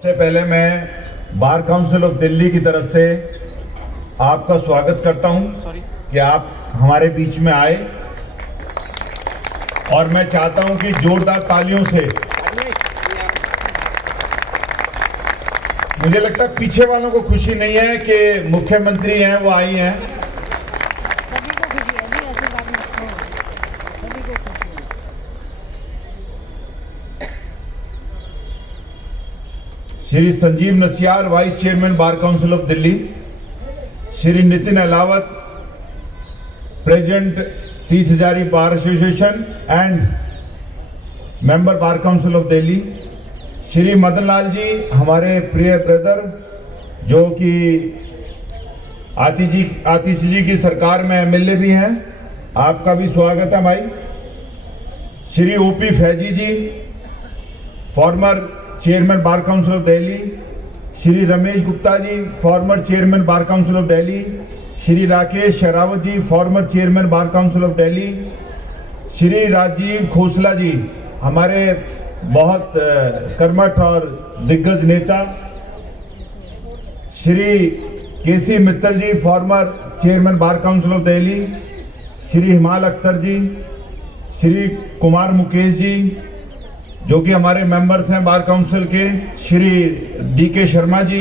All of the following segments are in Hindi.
सबसे पहले मैं बार काउंसिल ऑफ दिल्ली की तरफ से आपका स्वागत करता हूं कि आप हमारे बीच में आए और मैं चाहता हूं कि जोरदार तालियों से, मुझे लगता है पीछे वालों को खुशी नहीं है कि मुख्यमंत्री हैं वो आई हैं, सभी को खुशी है जी, ऐसी बात नहीं है, सभी को खुशी है। Shri Sanjeev Nasiyar, vice chairman bar council of Delhi, Shri Nitin Alawat, president 30 Hazari bar association and member bar council of Delhi, Shri Madan Lal ji, हमारे प्रिय ब्रदर जो कि आतिशी जी की सरकार में एमएलए भी हैं, आपका भी स्वागत है भाई। Shri OP Faizi ji, former chairman bar council of Delhi, Shri Ramesh Gupta ji, former chairman bar council of Delhi, Shri Rakesh Sherawat ji, former chairman bar council of Delhi, Shri Rajiv Khosla ji, हमारे बहुत कर्मठ और दिग्गज नेता, Shri KC Mittal ji, former chairman bar council of Delhi, Shri Himal Akhtar जी, श्री कुमार मुकेश जी जो कि हमारे मेंबर्स हैं बार काउंसिल के, श्री डीके शर्मा जी,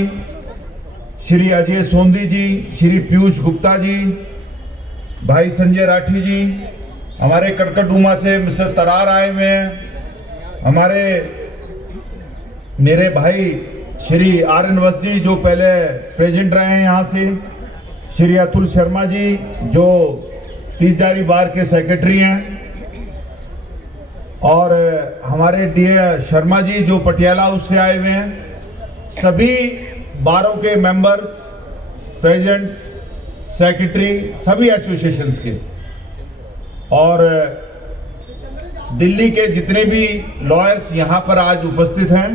श्री अजय सोंदी जी, श्री पीयूष गुप्ता जी, भाई संजय राठी जी, हमारे कड़कड़डूमा से मिस्टर तरार आए हुए हैं, हमारे मेरे भाई श्री आर.एन. वस जी जो पहले प्रेसिडेंट रहे हैं यहाँ से, श्री अतुल शर्मा जी जो 30 हजारी बार के सेक्रेटरी हैं, और हमारे डी.ए. शर्मा जी जो पटियाला हाउस से आए हुए हैं, सभी बारों के मेंबर्स, प्रेसिडेंट्स, सेक्रेटरी, सभी एसोसिएशंस के, और दिल्ली के जितने भी लॉयर्स यहाँ पर आज उपस्थित हैं,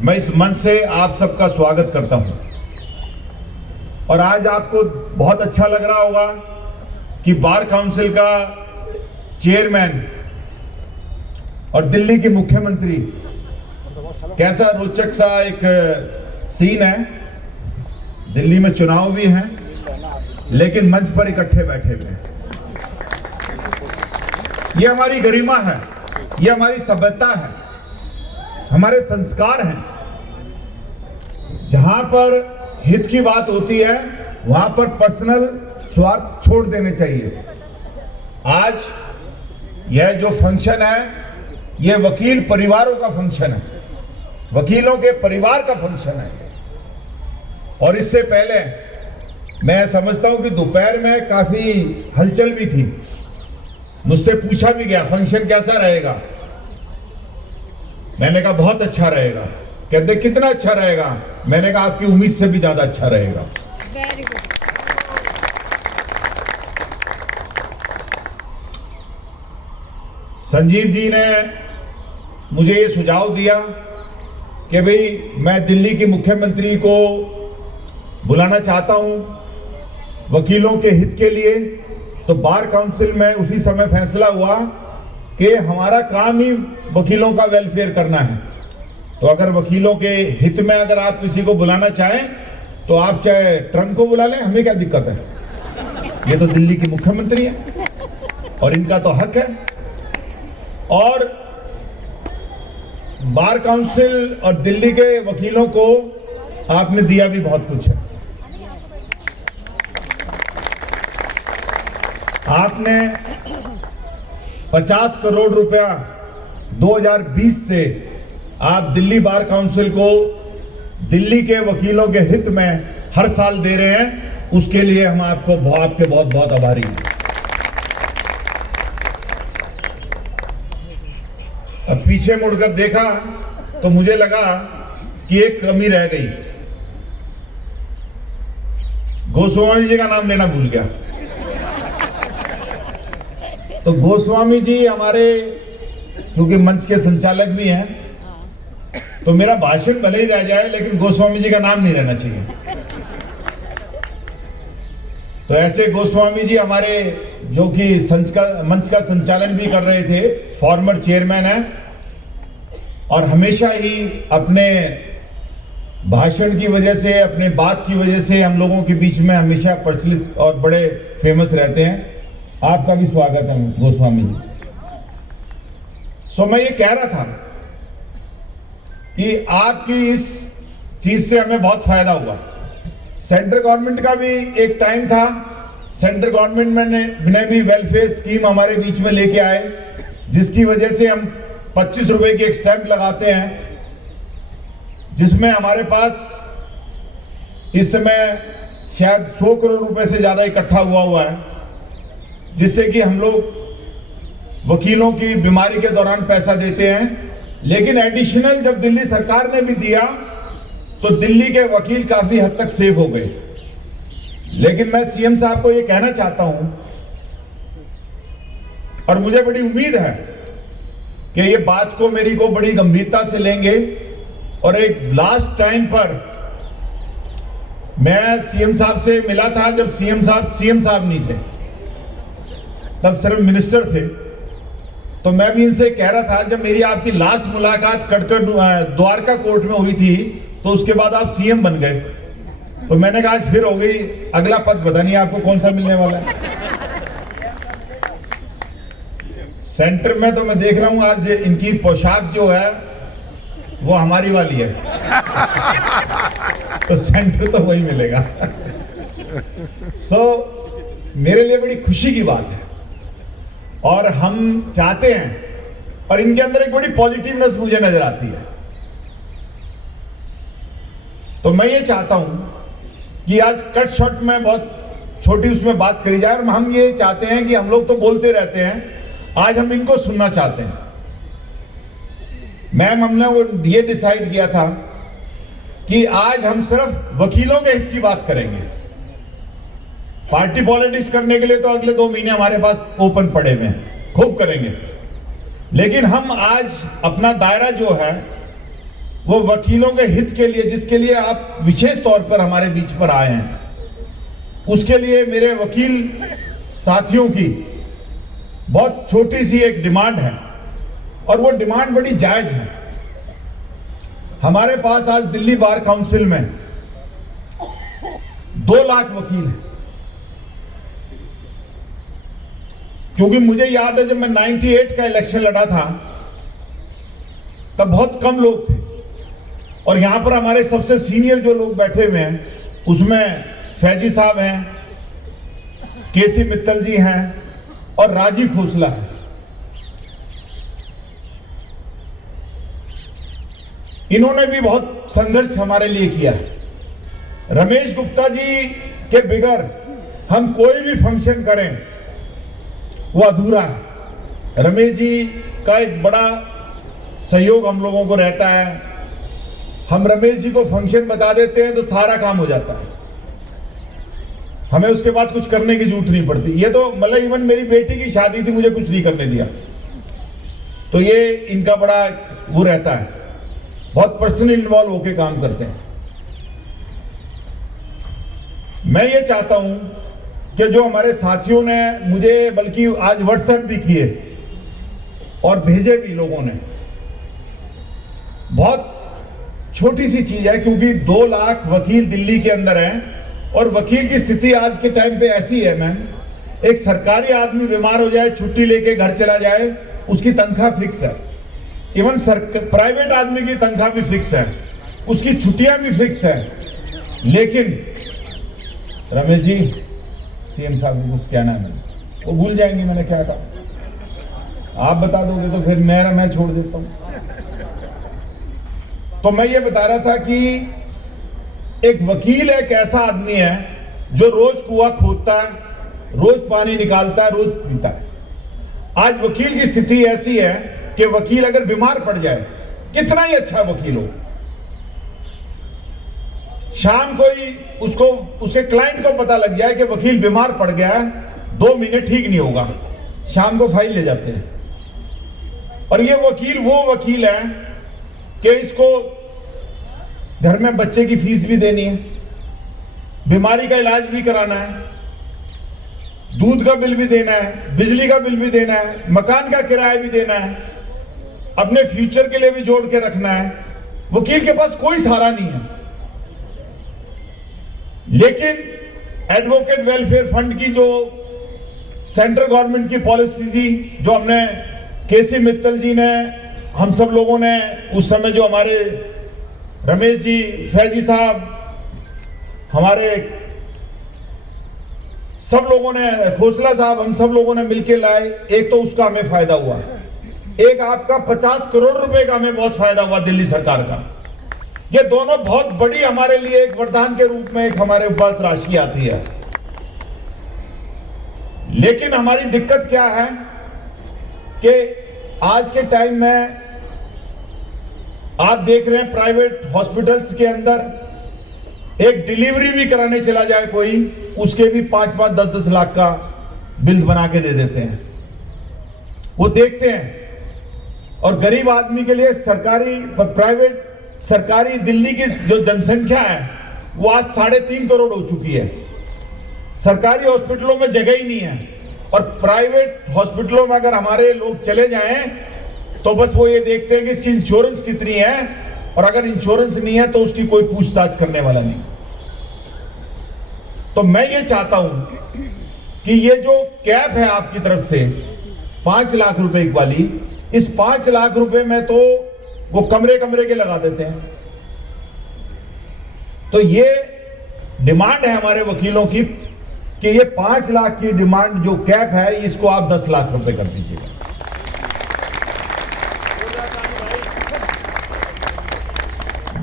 मैं इस मंच से आप सबका स्वागत करता हूँ। और आज आपको बहुत अच्छा लग रहा होगा कि बार काउंसिल का चेयरमैन और दिल्ली के मुख्यमंत्री, कैसा रोचक सा एक सीन है। दिल्ली में चुनाव भी हैं लेकिन मंच पर इकट्ठे बैठे हुए हैं। ये हमारी गरिमा है, ये हमारी सभ्यता है, हमारे संस्कार हैं। जहां पर हित की बात होती है वहां पर पर्सनल स्वार्थ छोड़ देने चाहिए। आज यह जो फंक्शन है ये वकील परिवारों का फंक्शन है, वकीलों के परिवार का फंक्शन है। और इससे पहले मैं समझता हूं कि दोपहर में काफी हलचल भी थी, मुझसे पूछा भी गया फंक्शन कैसा रहेगा। मैंने कहा बहुत अच्छा रहेगा। कहते कितना अच्छा रहेगा? मैंने कहा आपकी उम्मीद से भी ज्यादा अच्छा रहेगा। Very good. संजीव जी ने मुझे ये सुझाव दिया कि भाई मैं दिल्ली के मुख्यमंत्री को बुलाना चाहता हूं वकीलों के हित के लिए। तो बार काउंसिल में उसी समय फैसला हुआ कि हमारा काम ही वकीलों का वेलफेयर करना है। तो अगर वकीलों के हित में अगर आप किसी को बुलाना चाहें तो आप चाहे ट्रम्प को बुला लें, हमें क्या दिक्कत है। ये तो दिल्ली के मुख्यमंत्री हैं और इनका तो हक है। और बार काउंसिल और दिल्ली के वकीलों को आपने दिया भी बहुत कुछ है। आपने 50 करोड़ रुपया 2020 से आप दिल्ली बार काउंसिल को दिल्ली के वकीलों के हित में हर साल दे रहे हैं। उसके लिए हम आपके बहुत बहुत आभारी हैं। अब पीछे मुड़कर देखा तो मुझे लगा कि एक कमी रह गई। गोस्वामी जी का नाम लेना भूल गया। तो गोस्वामी जी हमारे क्योंकि मंच के संचालक भी हैं, तो मेरा भाषण भले ही रह जाए लेकिन गोस्वामी जी का नाम नहीं रहना चाहिए। तो ऐसे गोस्वामी जी हमारे जो कि मंच का संचालन भी कर रहे थे, फॉर्मर चेयरमैन है और हमेशा ही अपने भाषण की वजह से, अपने बात की वजह से हम लोगों के बीच में हमेशा प्रचलित और बड़े फेमस रहते हैं। आपका भी स्वागत है गोस्वामी जी। मैं ये कह रहा था कि आपकी इस चीज से हमें बहुत फायदा हुआ। सेंट्रल गवर्नमेंट का भी एक टाइम था, सेंट्रल गवर्नमेंट ने भी वेलफेयर स्कीम हमारे बीच में लेके आए, जिसकी वजह से हम 25 रुपए की एक स्टैंप लगाते हैं, जिसमें हमारे पास इस समय शायद 100 करोड़ रुपए से ज्यादा इकट्ठा हुआ है, जिससे कि हम लोग वकीलों की बीमारी के दौरान पैसा देते हैं। लेकिन एडिशनल जब दिल्ली सरकार ने भी दिया तो दिल्ली के वकील काफी हद तक सेव हो गए। लेकिन मैं सीएम साहब को ये कहना चाहता हूं, और मुझे बड़ी उम्मीद है कि ये बात को मेरी को बड़ी गंभीरता से लेंगे, और एक लास्ट टाइम पर मैं सीएम साहब से मिला था जब सीएम साहब नहीं थे, तब सिर्फ मिनिस्टर थे। तो मैं भी इनसे कह रहा था, जब मेरी आपकी लास्ट मुलाकात कटकर द्वारका कोर्ट में हुई थी तो उसके बाद आप सीएम बन गए। तो मैंने कहा आज फिर हो गई, अगला पद पता नहीं आपको कौन सा मिलने वाला है। सेंटर में तो मैं देख रहा हूं आज इनकी पोशाक जो है वो हमारी वाली है, तो सेंटर तो वही मिलेगा। मेरे लिए बड़ी खुशी की बात है, और हम चाहते हैं, और इनके अंदर एक बड़ी पॉजिटिवनेस मुझे नजर आती है। तो मैं ये चाहता हूं कि आज कट शॉट में बहुत छोटी उसमें बात करी जाए, और हम ये चाहते हैं कि हम लोग तो बोलते रहते हैं, आज हम इनको सुनना चाहते हैं। मैम, हमने वो ये डिसाइड किया था कि आज हम सिर्फ वकीलों के हित की बात करेंगे। पार्टी पॉलिटिक्स करने के लिए तो अगले 2 महीने हमारे पास ओपन पड़े हुए हैं, खूब करेंगे। लेकिन हम आज अपना दायरा जो है वो वकीलों के हित के लिए, जिसके लिए आप विशेष तौर पर हमारे बीच पर आए हैं, उसके लिए मेरे वकील साथियों की बहुत छोटी सी एक डिमांड है, और वो डिमांड बड़ी जायज है। हमारे पास आज दिल्ली बार काउंसिल में 2 लाख वकील हैं। क्योंकि मुझे याद है जब मैं 98 का इलेक्शन लड़ा था तब बहुत कम लोग थे, और यहां पर हमारे सबसे सीनियर जो लोग बैठे हुए हैं उसमें फैजी साहब हैं, केसी मित्तल जी हैं और राजीव खोसला है। इन्होंने भी बहुत संघर्ष हमारे लिए किया। रमेश गुप्ता जी के बगैर हम कोई भी फंक्शन करें वो अधूरा है। रमेश जी का एक बड़ा सहयोग हम लोगों को रहता है। हम रमेश जी को फंक्शन बता देते हैं तो सारा काम हो जाता है, हमें उसके बाद कुछ करने की जरूरत नहीं पड़ती। ये तो मतलब इवन मेरी बेटी की शादी थी, मुझे कुछ नहीं करने दिया। तो ये इनका बड़ा वो रहता है, बहुत पर्सनली इन्वॉल्व होकर काम करते हैं। मैं ये चाहता हूं कि जो हमारे साथियों ने मुझे बल्कि आज व्हाट्सएप भी किए और भेजे भी लोगों ने, बहुत छोटी सी चीज है, क्योंकि 2 लाख वकील दिल्ली के अंदर हैं, और वकील की स्थिति आज के टाइम पे ऐसी है मैम, एक सरकारी आदमी बीमार हो जाए, छुट्टी लेके घर चला जाए, उसकी तनख्वाह फिक्स है। इवन प्राइवेट आदमी की तनख्वाह भी फिक्स है, उसकी छुट्टियां भी फिक्स है। लेकिन रमेश जी, सीएम साहब को कुछ कहना है, वो भूल जाएंगे मैंने क्या कहा। आप बता दोगे तो फिर मैं छोड़ देता हूं। तो मैं ये बता रहा था कि एक वकील एक ऐसा आदमी है जो रोज कुआं खोदता है, रोज पानी निकालता है, रोज पीता है। आज वकील की स्थिति ऐसी है कि वकील अगर बीमार पड़ जाए, कितना ही अच्छा वकील हो, शाम को ही उसको उसके क्लाइंट को पता लग जाए कि वकील बीमार पड़ गया है, 2 महीने ठीक नहीं होगा, शाम को फाइल ले जाते हैं। और ये वकील वो वकील है कि इसको घर में बच्चे की फीस भी देनी है, बीमारी का इलाज भी कराना है, दूध का बिल भी देना है, बिजली का बिल भी देना है, मकान का किराया भी देना है, अपने फ्यूचर के लिए भी जोड़ के रखना है। वकील के पास कोई सहारा नहीं है। लेकिन एडवोकेट वेलफेयर फंड की जो सेंट्रल गवर्नमेंट की पॉलिसी थी, जो हमने केसी मित्तल जी ने, हम सब लोगों ने उस समय, जो हमारे रमेश जी, फैजी साहब, हमारे सब लोगों ने, खोसला साहब, हम सब लोगों ने मिलकर लाए। एक तो उसका हमें फायदा हुआ, एक आपका 50 करोड़ रुपए का हमें बहुत फायदा हुआ दिल्ली सरकार का। ये दोनों बहुत बड़ी हमारे लिए एक वरदान के रूप में एक हमारे पास राशि आती है। लेकिन हमारी दिक्कत क्या है कि आज के टाइम में आप देख रहे हैं प्राइवेट हॉस्पिटल्स के अंदर एक डिलीवरी भी कराने चला जाए कोई, उसके भी 5-5, 10-10 लाख का बिल बना के दे देते हैं। वो देखते हैं। और गरीब आदमी के लिए सरकारी प्राइवेट सरकारी दिल्ली की जो जनसंख्या है वो आज 3.5 करोड़ हो चुकी है। सरकारी हॉस्पिटलों में जगह ही नहीं है, और प्राइवेट हॉस्पिटलों में अगर हमारे लोग चले जाएं तो बस वो ये देखते हैं कि इसकी इंश्योरेंस कितनी है, और अगर इंश्योरेंस नहीं है तो उसकी कोई पूछताछ करने वाला नहीं। तो मैं ये चाहता हूं कि ये जो कैप है आपकी तरफ से 5 लाख रुपए वाली, इस 5 लाख रुपए में तो वो कमरे कमरे के लगा देते हैं। तो ये डिमांड है हमारे वकीलों की कि ये 5 लाख की डिमांड जो कैप है, इसको आप 10 लाख रुपए कर दीजिएगा।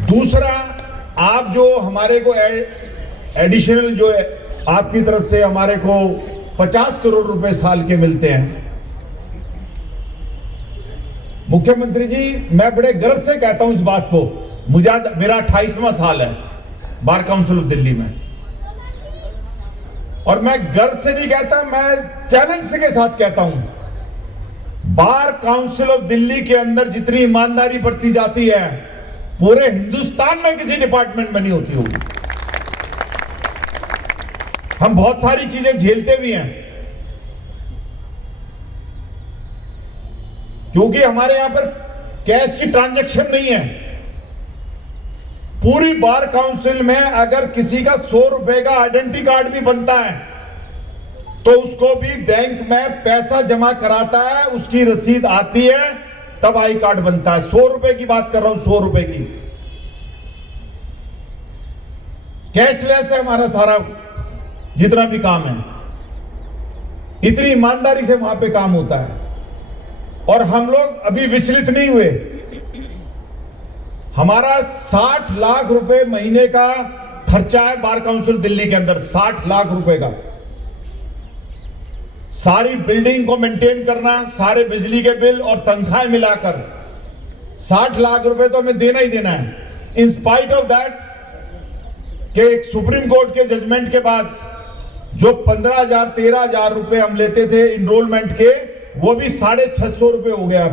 दूसरा, आप जो हमारे को एडिशनल जो है आपकी तरफ से हमारे को 50 करोड़ रुपए साल के मिलते हैं। मुख्यमंत्री जी, मैं बड़े गर्व से कहता हूं इस बात को, मुझे आज मेरा 28वां साल है बार काउंसिल ऑफ दिल्ली में, और मैं गर्व से नहीं कहता, मैं चैलेंज के साथ कहता हूं, बार काउंसिल ऑफ दिल्ली के अंदर जितनी ईमानदारी बरती जाती है पूरे हिंदुस्तान में किसी डिपार्टमेंट में नहीं होती होगी। हम बहुत सारी चीजें झेलते भी हैं, क्योंकि हमारे यहां पर कैश की ट्रांजैक्शन नहीं है। पूरी बार काउंसिल में अगर किसी का 100 रुपए का आइडेंटिटी कार्ड भी बनता है तो उसको भी बैंक में पैसा जमा कराता है, उसकी रसीद आती है, तब आई कार्ड बनता है। 100 रुपए की बात कर रहा हूं, 100 रुपए की। कैशलेस है हमारा सारा जितना भी काम है, इतनी ईमानदारी से वहां पे काम होता है, और हम लोग अभी विचलित नहीं हुए। हमारा 60 लाख रुपए महीने का खर्चा है बार काउंसिल दिल्ली के अंदर, 60 लाख रुपए का। सारी बिल्डिंग को मेंटेन करना, सारे बिजली के बिल और तनख्वाहें मिलाकर 60 लाख रुपए तो हमें देना ही देना है। इन स्पाइट ऑफ दैट कि एक सुप्रीम कोर्ट के जजमेंट के बाद जो 15,000 13,000 रुपए हम लेते थे इनरोलमेंट के, वो भी 650 रुपए हो गया,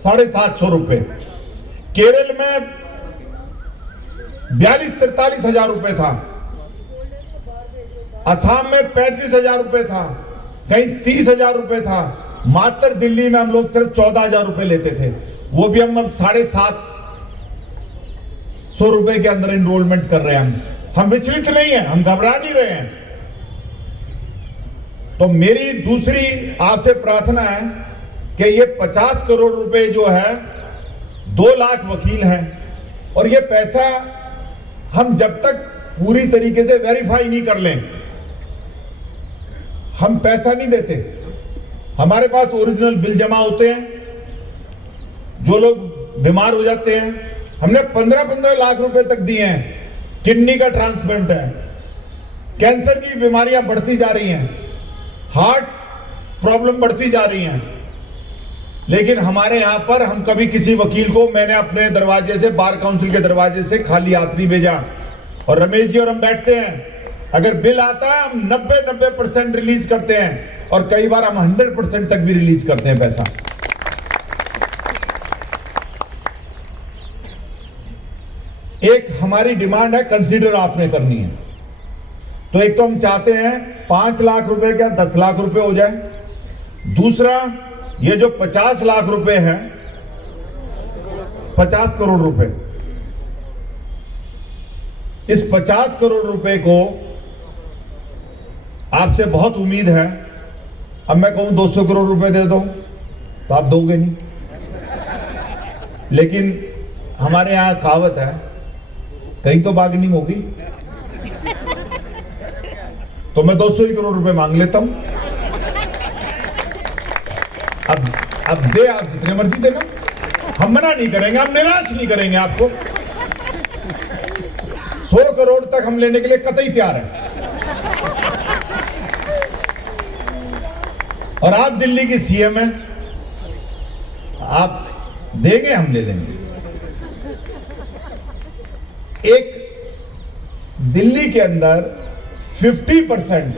750 रुपए। केरल में 42-43 हजार रुपए था, असम में 35,000 रुपए था, कहीं 30,000 रुपए था। मात्र दिल्ली में हम लोग सिर्फ 14,000 रुपए लेते थे, वो भी हम अब 750 रुपए के अंदर इनरोलमेंट कर रहे हैं। हम विचलित नहीं है, हम घबरा नहीं रहे हैं। तो मेरी दूसरी आपसे प्रार्थना है कि ये 50 करोड़ रुपए जो है, 2 लाख वकील हैं, और ये पैसा हम जब तक पूरी तरीके से वेरीफाई नहीं कर लें, हम पैसा नहीं देते। हमारे पास ओरिजिनल बिल जमा होते हैं, जो लोग बीमार हो जाते हैं, हमने 15-15 लाख रुपए तक दिए हैं। किडनी का ट्रांसप्लांट है, कैंसर की बीमारियां बढ़ती जा रही हैं, हार्ट प्रॉब्लम बढ़ती जा रही हैं, लेकिन हमारे यहां पर हम कभी किसी वकील को, मैंने अपने दरवाजे से, बार काउंसिल के दरवाजे से खाली हाथ नहीं भेजा। और रमेश जी और हम बैठते हैं, अगर बिल आता है हम 90% रिलीज करते हैं, और कई बार हम 100% तक भी रिलीज करते हैं पैसा। एक हमारी डिमांड है, कंसीडर आपने करनी है। तो एक तो हम चाहते हैं 5 लाख रुपए का 10 लाख रुपए हो जाए। दूसरा, ये जो 50 लाख रुपए हैं, 50 करोड़ रुपए, इस 50 करोड़ रुपए को आपसे बहुत उम्मीद है। अब मैं कहूं 200 करोड़ रुपए दे दो तो आप दोगे नहीं, लेकिन हमारे यहां कहावत है, कहीं तो बार्गेनिंग होगी, तो मैं 200 ही करोड़ रुपए मांग लेता हूं। अब दे आप जितने मर्जी देना, हम मना नहीं करेंगे, हम निराश नहीं करेंगे आपको। 100 करोड़ तक हम लेने के लिए कतई तैयार हैं। और आप दिल्ली की सीएम हैं, आप देंगे, हम ले लेंगे। एक दिल्ली के अंदर 50%,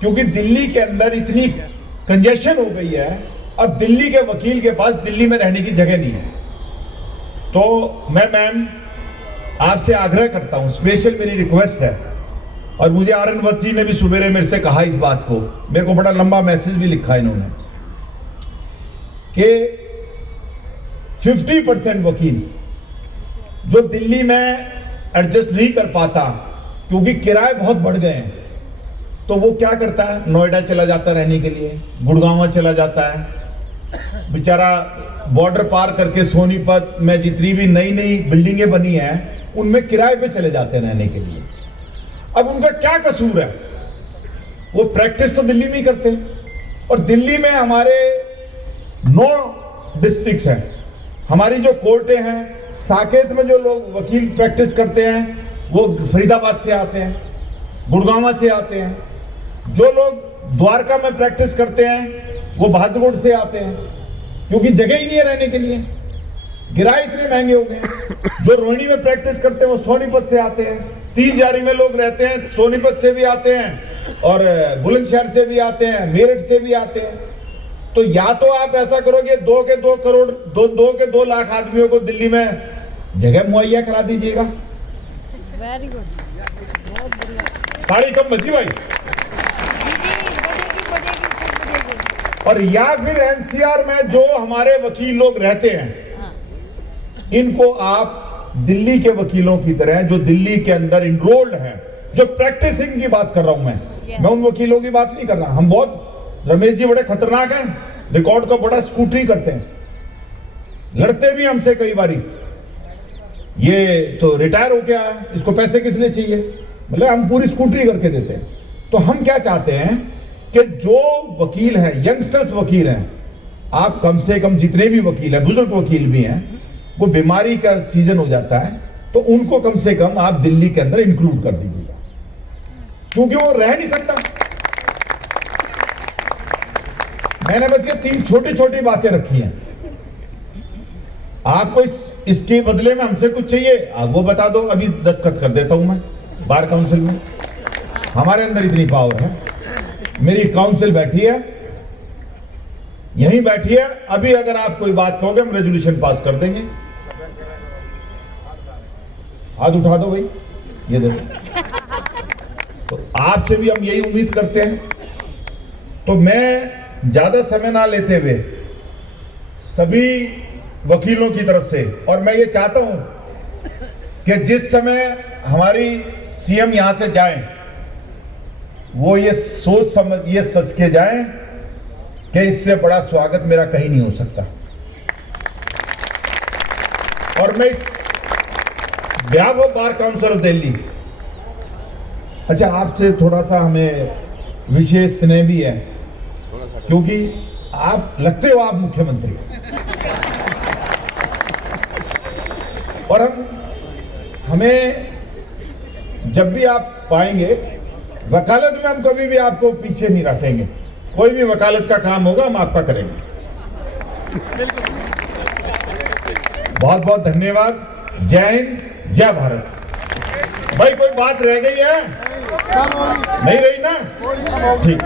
क्योंकि दिल्ली के अंदर इतनी कंजेशन हो गई है, अब दिल्ली के वकील के पास दिल्ली में रहने की जगह नहीं है। तो मैं मैम आपसे आग्रह करता हूं, स्पेशल मेरी रिक्वेस्ट है, और मुझे आरएन वत्स जी ने भी सुबेरे मेरे से कहा इस बात को, मेरे को बड़ा लंबा मैसेज भी लिखा इन्होंने, कि 50% वकील जो दिल्ली में एडजस्ट नहीं कर पाता क्योंकि किराए बहुत बढ़ गए हैं, तो वो क्या करता है, नोएडा चला जाता रहने के लिए, गुड़गांव चला जाता है, बेचारा बॉर्डर पार करके सोनीपत में जितनी भी नई नई बिल्डिंगें बनी हैं उनमें किराए पे चले जाते हैं रहने के लिए। अब उनका क्या कसूर है, वो प्रैक्टिस तो दिल्ली में ही करते हैं, और दिल्ली में हमारे 9 डिस्ट्रिक्ट्स हैं, हमारी जो कोर्टें हैं, साकेत में जो लोग वकील प्रैक्टिस करते हैं वो फरीदाबाद से आते हैं, गुड़गांव से आते हैं, जो लोग द्वारका में प्रैक्टिस करते हैं वो बहादुरगढ़ से आते हैं, क्योंकि जगह ही नहीं है रहने के लिए, किराए इतने महंगे हो गए। जो रोहिणी में प्रैक्टिस करते हैं वो सोनीपत से आते हैं, 30 जारी में लोग रहते हैं, सोनीपत से भी आते हैं, और बुलंदशहर से भी आते हैं, मेरठ से भी आते हैं। तो या तो आप ऐसा करोगे 2 के 2 करोड़ 2 के 2 लाख आदमियों को दिल्ली में जगह मुहैया करा दीजिएगा। वेरी गुड, बहुत बढ़िया। साड़ी कम बची भाई। और या फिर एनसीआर में जो हमारे वकील लोग रहते हैं, हाँ। इनको आप दिल्ली के वकीलों की तरह, जो दिल्ली के अंदर इनरोल्ड हैं, जो प्रैक्टिसिंग की बात कर रहा हूं मैं उन वकीलों की बात नहीं कर रहा। हम बहुत, रमेश जी बड़े खतरनाक हैं, रिकॉर्ड का बड़ा स्कूटरी करते हैं, लड़ते भी हमसे कई बारी, ये तो रिटायर हो गया है, इसको पैसे किस लिए चाहिए, मतलब हम पूरी स्कूटरी करके देते हैं। तो हम क्या चाहते हैं कि जो वकील हैं, यंगस्टर्स वकील हैं, आप कम से कम जितने भी वकील हैं, बुजुर्ग वकील भी हैं, वो बीमारी का सीजन हो जाता है तो उनको कम से कम आप दिल्ली के अंदर इंक्लूड कर दीजिएगा, क्योंकि वो रह नहीं सकता। मैंने बस ये 3 छोटी छोटी बातें रखी हैं। आपको इसके बदले में हमसे कुछ चाहिए, आप वो बता दो, अभी दस्तखत कर देता हूं मैं बार काउंसिल में। हमारे अंदर इतनी पावर है, मेरी काउंसिल बैठी है, यहीं बैठी है, अभी अगर आप कोई बात कहोगे हम रेजोल्यूशन पास कर देंगे। हाथ उठा दो भाई, ये देखो। तो आपसे भी हम यही उम्मीद करते हैं। तो मैं ज्यादा समय ना लेते हुए सभी वकीलों की तरफ से, और मैं ये चाहता हूं कि जिस समय हमारी सीएम यहां से जाएं, वो ये सोच समझ, ये सच के जाएं कि इससे बड़ा स्वागत मेरा कहीं नहीं हो सकता। और मैं इस behalf of bar council of Delhi, अच्छा आपसे थोड़ा सा हमें विशेष स्नेह भी है, क्योंकि आप लगते हो आप मुख्यमंत्री, और हमें जब भी आप पाएंगे, वकालत में हम कभी भी आपको पीछे नहीं रखेंगे, कोई भी वकालत का काम होगा हम आपका करेंगे। बहुत बहुत धन्यवाद। जय हिंद, जय भारत। भाई कोई बात रह गई है? नहीं रही ना? ठीक।